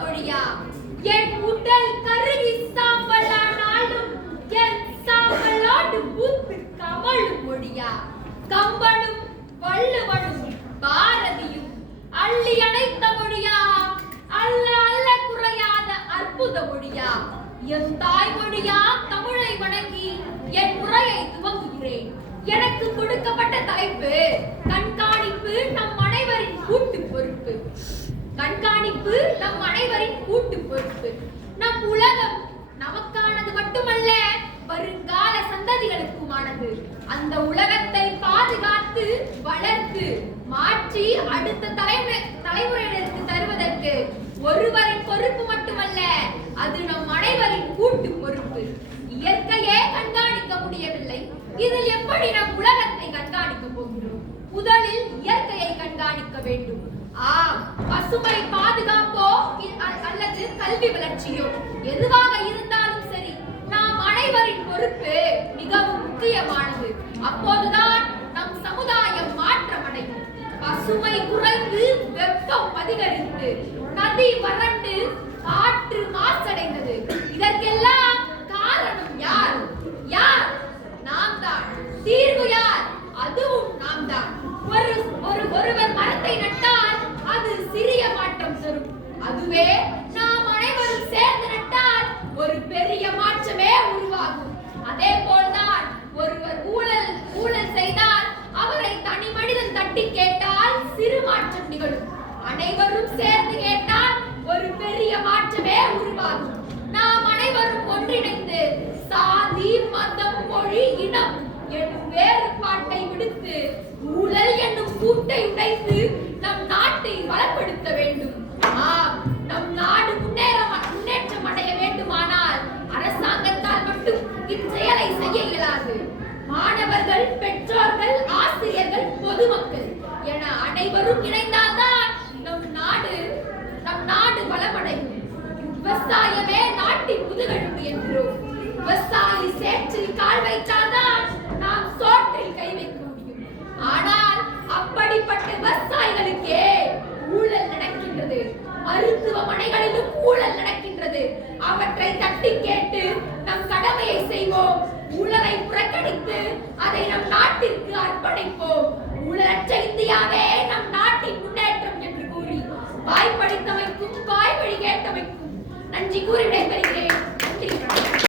மொழியா? என் உடல் கருகி சாம்பலானாலும் என் சாம்பலோடு பூத்து கமழும் மொழியா? கம்பனும் வள்ளுவனும் பாரதியும் அள்ளி அணைத்த மொழியா? அல்ல அல்ல குறையாத அற்புத மொழியா? என் தாய்மொழியா தமிழை வணங்கி என் உரையை துவங்குகிறேன். எனக்கு கொடுக்கப்பட்ட தலைப்பு கண் நம் அனைவரின் கூட்டு பொறுப்பு கண்காணிப்பு நம் கூட்டு பொறுப்பு நம் உலகம் நமக்கானது மட்டுமல்ல வருங்கால சந்ததிகளுக்குமானது. அந்த உலகத்தை பாதுகாத்து வளர்த்து மாற்றி அடுத்த தலைமுறை தலைமுறையினருக்கு தருவதற்கு ஒருவரின் பொறுப்பு மட்டுமல்ல அது நம் அனைவரின் கூட்டு பொறுப்பு இயற்கையே கண்காணிக்க முடியவில்லை. இதில் எப்படி நம் உலகத்தை கண்காணிக்க போகிறோம்? முதலில் இயற்கையை கண்காணிக்க வேண்டும். ஆம் பசுமை பாதுகாப்போ அல்லது கல்வி வளர்ச்சியோ? எதுவாக இருந்தாலும் சரி நாம் அனைவரின் பொறுப்பு மிகவும் முக்கியமானது. அப்போதுதான் நம் சமுதாயம் மாற்றமடையும். பசுமை குறைந்து வெப்பம் அதிகரித்து நதி வறண்டு காற்று மாசடைந்தது. இதற்கெல்லாம் காரணம் யார்? யார்? நாம் தான் தீர்வு யார்? அதுவும் நாம் தான் ஒரு ஒரு ஒருவர் மரத்தை நட்டால் அது சிறிய மாற்றம் தரும். அதுவே நாம் அனைவரும் சேர்ந்து நட்டால் ஒரு பெரிய மாற்றமே உருவாகும் அதே போல்தான் ஒருவர் ஊழல் ஊழல் செய்தால் அவரை தனி மனிதன் தட்டி கேட்டால் சிறு மாற்றம் நிகழும். அனைவரும் சேர்ந்து கேட்டால் ஒரு பெரிய மாற்றமே உருவாகும். நாம் அனைவரும் ஒன்றிணைந்து சாதி மதம் மொழி இனம் என்னும் வேறுபாட்டை விடுத்து ஊழல் என்னும் கூட்டை உடைத்து நம் நாட்டை வளப்படுத்த வேண்டும். ஆம் நம் நாடு முன்னேற முன்னேற்றம் அடைய வேண்டுமானால் அரசாங்கத்தால் மட்டும் இச்செயலை செய்ய இயலாது. மாணவர்கள் பெற்றோர்கள் ஆசிரியர்கள் பொதுமக்கள் எல்லோரும் இணைந்தால்தான் நம் நாடு நம் நாடு வளமடையும். விவசாயமே நாட்டின் முதுகெலும்பு என்கிறோம். விவசாயி சேற்றில் கால் வைத்தால்தான் நாம் சோற்றில் கை வைக்க முடியும். ஆனால் அப்படிப்பட்ட விவசாயிகளுக்கே ஊழல் நடக்கின்றது. மருத்துவமனைகளிலும் ஊழல் நடக்கின்றது. அவற்றை தட்டி கேட்டு நம் கடமையை செய்வோம். ஊழலை புறக்கணித்து அதை நம் நாட்டிற்கு அர்ப்பணிப்போம். ஊழலற்ற இந்தியாவே நம் நாட்டின் முன்னேற்றம் என்று கூறி வாய்ப்பளித்தமைக்கும் வாய்வழி கேட்டமைக்கும். நன்றி கூறி விடைபெறுகிறேன். நன்றி.